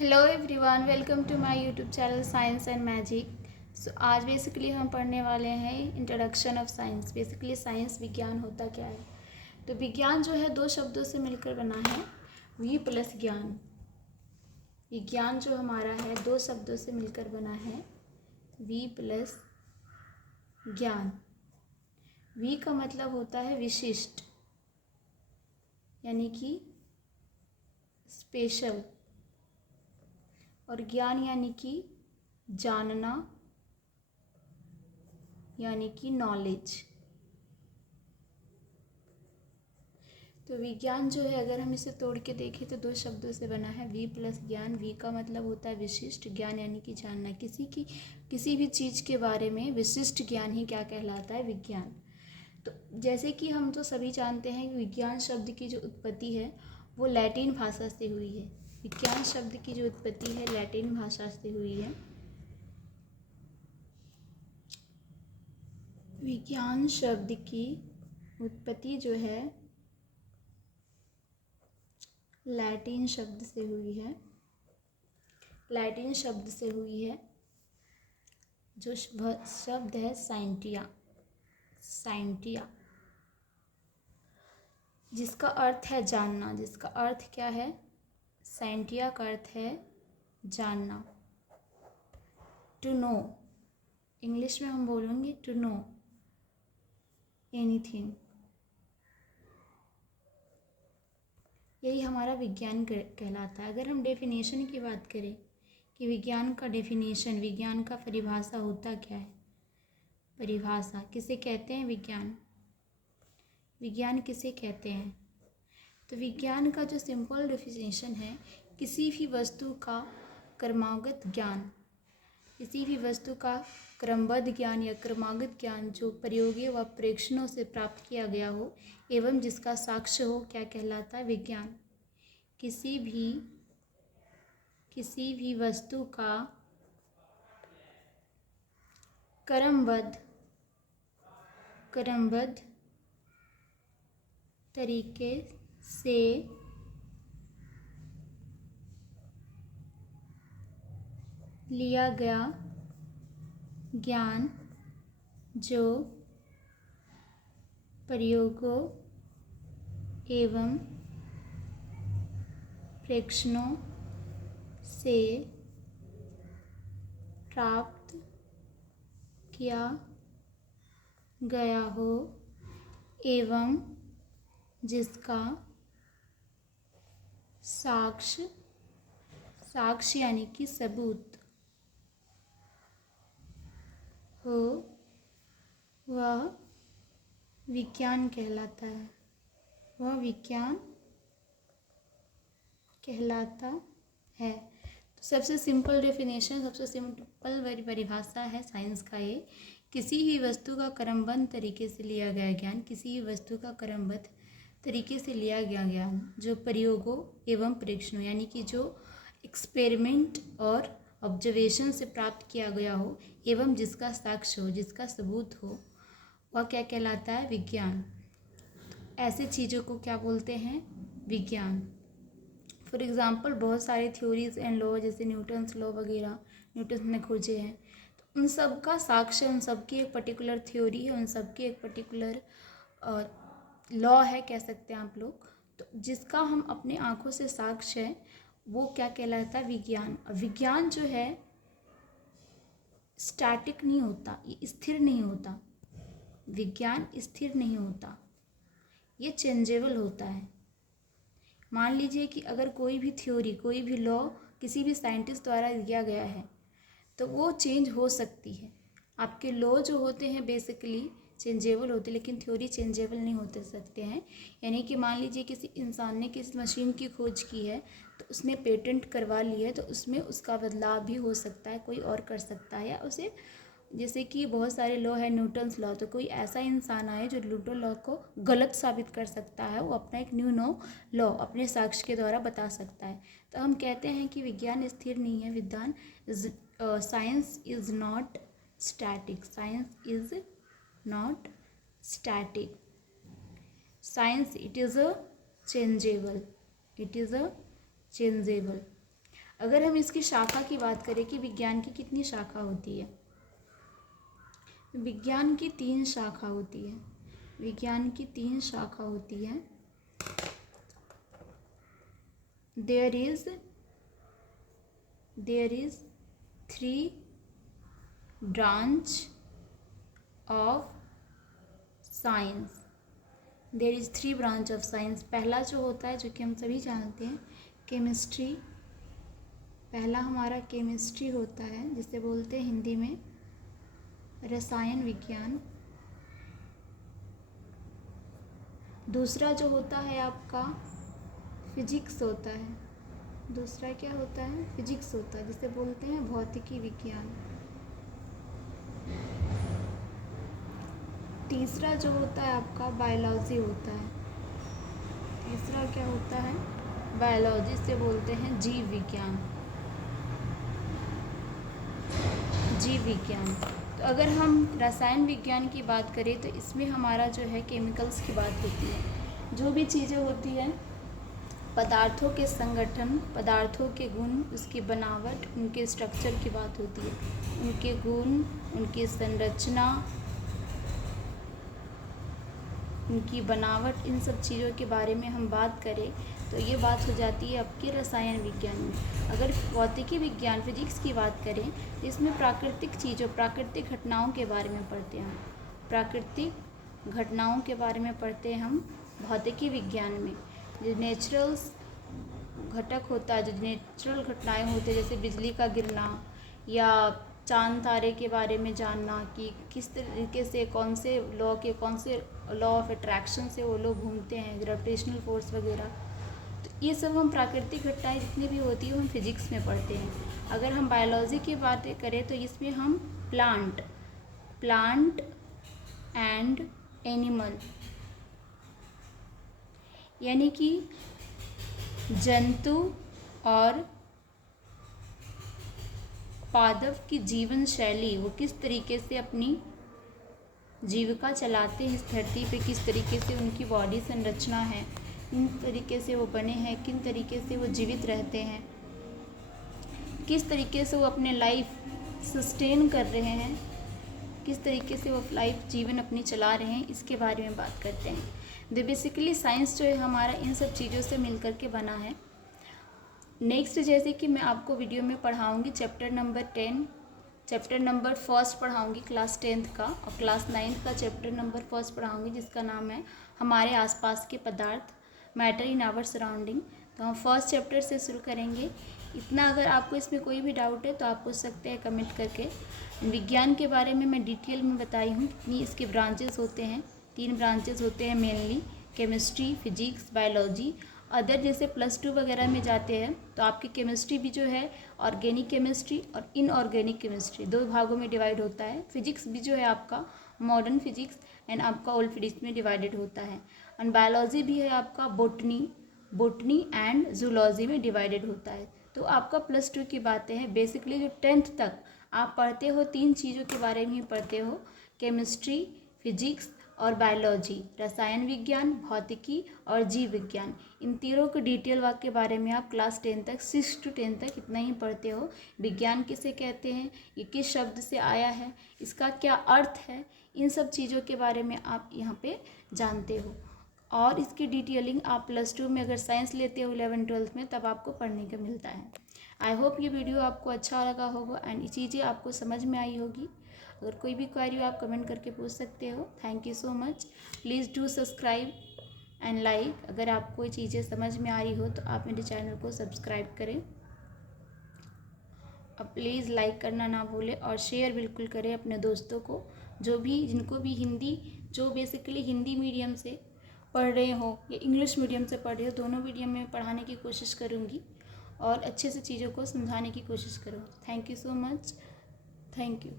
Hello everyone, welcome to my YouTube channel science and magic. So आज basically हम पढ़ने वाले हैं introduction of science. Basically science विज्ञान होता क्या है। तो विज्ञान जो है दो शब्दों से मिलकर बना है, वी प्लस ज्ञान। विज्ञान जो हमारा है दो शब्दों से मिलकर बना है, वी प्लस ज्ञान। वी का मतलब होता है विशिष्ट, यानी कि स्पेशल, और ज्ञान यानी कि जानना, यानी कि नॉलेज। तो विज्ञान जो है अगर हम इसे तोड़ के देखें तो दो शब्दों से बना है, वी प्लस ज्ञान। वी का मतलब होता है विशिष्ट, ज्ञान यानी कि जानना। किसी भी चीज़ के बारे में विशिष्ट ज्ञान ही क्या कहलाता है, विज्ञान। तो जैसे कि हम तो सभी जानते हैं कि विज्ञान शब्द की जो उत्पत्ति है वो लैटिन भाषा से हुई है। विज्ञान शब्द की जो उत्पत्ति है लैटिन भाषा से हुई है। विज्ञान शब्द की उत्पत्ति जो है लैटिन शब्द से हुई है। लैटिन शब्द से हुई है जो शब्द है साइंटिया। साइंटिया जिसका अर्थ है जानना। जिसका अर्थ क्या है, साइंटिया का अर्थ है जानना, टू नो। इंग्लिश में हम बोलेंगे टू नो एनीथिंग। यही हमारा विज्ञान कहलाता है। अगर हम डेफिनेशन की बात करें कि विज्ञान का डेफिनेशन, विज्ञान का परिभाषा होता क्या है। परिभाषा किसे कहते हैं, विज्ञान। विज्ञान किसे कहते हैं, तो विज्ञान का जो सिंपल डेफिनेशन है, किसी भी वस्तु का क्रमागत ज्ञान। किसी भी वस्तु का क्रमबद्ध ज्ञान या क्रमागत ज्ञान जो प्रयोगों व परीक्षणों से प्राप्त किया गया हो एवं जिसका साक्ष्य हो, क्या कहलाता है, विज्ञान। किसी भी वस्तु का क्रमबद्ध तरीके से लिया गया ज्ञान जो प्रयोगों एवं परीक्षणों से प्राप्त किया गया हो एवं जिसका साक्ष्य यानी कि सबूत हो, वह विज्ञान कहलाता है। वह विज्ञान कहलाता है। तो सबसे सिंपल डेफिनेशन, सबसे सिंपल परिभाषा है साइंस का ये, किसी भी वस्तु का क्रमबद्ध तरीके से लिया गया ज्ञान। किसी भी वस्तु का क्रमबद्ध तरीके से लिया गया ज्ञान जो प्रयोगों एवं परीक्षणों यानी कि जो एक्सपेरिमेंट और ऑब्जर्वेशन से प्राप्त किया गया हो एवं जिसका साक्ष्य हो, जिसका सबूत हो, वह क्या कहलाता है, विज्ञान। ऐसे चीज़ों को क्या बोलते हैं, विज्ञान। फॉर एग्ज़ाम्पल बहुत सारे थ्योरीज एंड लॉ, जैसे न्यूटन्स लॉ वगैरह न्यूटन ने खोजे हैं, तो उन सब का साक्ष्य, उन सब की एक पर्टिकुलर थ्योरी है, उन सब की एक पर्टिकुलर लॉ है, कह सकते हैं आप लोग। तो जिसका हम अपने आँखों से साक्ष्य है वो क्या कहलाता है, विज्ञान। विज्ञान जो है स्टैटिक नहीं होता, ये स्थिर नहीं होता। विज्ञान स्थिर नहीं होता, ये चेंजेबल होता है। मान लीजिए कि अगर कोई भी थ्योरी, कोई भी लॉ किसी भी साइंटिस्ट द्वारा दिया गया है तो वो चेंज हो सकती है। आपके लॉ जो होते हैं बेसिकली चेंजेबल होते हैं, लेकिन थ्योरी चेंजेबल नहीं होते सकते हैं। यानी कि मान लीजिए किसी इंसान ने किसी मशीन की खोज की है तो उसने पेटेंट करवा ली है, तो उसमें उसका बदलाव भी हो सकता है, कोई और कर सकता है, या उसे, जैसे कि बहुत सारे लॉ है न्यूटन्स लॉ, तो कोई ऐसा इंसान आए जो न्यूटन लॉ को गलत साबित कर सकता है, वो अपना एक न्यू नो लॉ अपने साक्ष्य के द्वारा बता सकता है। तो हम कहते हैं कि विज्ञान स्थिर नहीं है। विज्ञान science is not static. Science is not static. Science it is a changeable. It is a changeable. अगर हम इसकी शाखा की बात करें कि विज्ञान की कितनी शाखा होती है, विज्ञान की 3 शाखा होती है। विज्ञान की 3 शाखा होती है। There is 3 branch of science. There is 3 branch of science. पहला जो होता है, जो कि हम सभी जानते हैं, केमिस्ट्री। पहला हमारा केमिस्ट्री होता है, जिसे बोलते हैं हिंदी में रसायन विज्ञान। दूसरा जो होता है आपका फिजिक्स होता है। दूसरा क्या होता है? फिजिक्स होता है, जिसे बोलते हैं भौतिकी विज्ञान। तीसरा जो होता है आपका बायोलॉजी होता है। तीसरा क्या होता है? बायोलॉजी, से बोलते हैं जीव विज्ञान। जीव विज्ञान। तो अगर हम रसायन विज्ञान की बात करें तो इसमें हमारा जो है केमिकल्स की बात होती है। जो भी चीज़ें होती हैं, पदार्थों के संगठन, पदार्थों के गुण, उसकी बनावट, उनके स्ट्रक्चर की बात होती है। उनके गुण, उनकी संरचना, उनकी बनावट, इन सब चीज़ों के बारे में हम बात करें तो ये बात हो जाती है आपके रसायन विज्ञान में। अगर भौतिकी विज्ञान, फिजिक्स की बात करें तो इसमें प्राकृतिक चीज़ों, प्राकृतिक घटनाओं के बारे में पढ़ते हैं। प्राकृतिक घटनाओं के बारे में पढ़ते हैं हम भौतिकी विज्ञान में। जो नेचुरल घटक होता है, जो नेचुरल घटनाएँ होती हैं, जैसे बिजली का गिरना या चांद तारे के बारे में जानना कि किस तरीके से कौन से लॉ ऑफ अट्रैक्शन से वो लोग घूमते हैं, ग्रेविटेशनल फोर्स वगैरह। तो ये सब हम प्राकृतिक घटनाएं जितनी भी होती है हम फिजिक्स में पढ़ते हैं। अगर हम बायोलॉजी की बात करें तो इसमें हम प्लांट एंड एनिमल, यानी कि जंतु और पादप की जीवन शैली, वो किस तरीके से अपनी जीविका चलाते हैं इस धरती पे, किस तरीके से उनकी बॉडी संरचना है, किन तरीके से वो बने हैं, किन तरीके से वो जीवित रहते हैं, किस तरीके से वो अपने लाइफ सस्टेन कर रहे हैं, किस तरीके से वो लाइफ जीवन अपनी चला रहे हैं, इसके बारे में बात करते हैं। तो बेसिकली साइंस जो है हमारा इन सब चीज़ों से मिल कर के बना है। नेक्स्ट, जैसे कि मैं आपको वीडियो में पढ़ाऊँगी चैप्टर नंबर 10, चैप्टर नंबर 1 पढ़ाऊँगी क्लास 10th का, और क्लास 9th का चैप्टर नंबर 1 पढ़ाऊँगी जिसका नाम है हमारे आसपास के पदार्थ, मैटर इन आवर सराउंडिंग। तो हम फर्स्ट चैप्टर से शुरू करेंगे। इतना अगर आपको इसमें कोई भी डाउट है तो आप पूछ सकते हैं कमेंट करके। विज्ञान के बारे में मैं डिटेल में बताई हूँ कितनी इसके ब्रांचेस होते हैं। 3 ब्रांचेस होते हैं mainly, chemistry, physics, biology. Other जैसे +2 वगैरह में जाते हैं तो आपकी केमिस्ट्री भी जो है ऑर्गेनिक केमिस्ट्री और इनऑर्गेनिक केमिस्ट्री 2 भागों में डिवाइड होता है। फिजिक्स भी जो है आपका मॉडर्न फिजिक्स एंड आपका ओल्ड फिजिक्स में डिवाइडेड होता है। एंड बायोलॉजी भी है आपका बोटनी एंड जूलॉजी में डिवाइडेड होता है। तो आपका +2 की बातें हैं। बेसिकली जो 10th तक आप पढ़ते हो 3 चीज़ों के बारे में ही पढ़ते हो, केमिस्ट्री, फिजिक्स और बायोलॉजी, रसायन विज्ञान, भौतिकी और जीव विज्ञान। इन तीनों के डिटेल वाक के बारे में आप क्लास 10 तक, 6 to 10 तक इतना ही पढ़ते हो। विज्ञान किसे कहते हैं, ये किस शब्द से आया है, इसका क्या अर्थ है, इन सब चीज़ों के बारे में आप यहाँ पे जानते हो। और इसकी डिटेलिंग आप +2 में अगर साइंस लेते हो 11th-12th में तब आपको पढ़ने को मिलता है। आई होप ये वीडियो आपको अच्छा लगा होगा एंड ये चीज़ें आपको समझ में आई होगी। अगर कोई भी क्वेरी हो आप कमेंट करके पूछ सकते हो। Thank you so much. Please do subscribe and like. अगर आपको ये चीज़ें समझ में आ रही हो तो आप मेरे चैनल को सब्सक्राइब करें। अब प्लीज़ लाइक करना ना भूलें और शेयर बिल्कुल करें अपने दोस्तों को, जिनको भी हिंदी, जो बेसिकली हिंदी मीडियम से पढ़ रहे हो या इंग्लिश मीडियम से पढ़ रहे हो, दोनों मीडियम में पढ़ाने की कोशिश करूँगी और अच्छे से चीज़ों को समझाने की कोशिश करूँगी। Thank you so much. Thank you.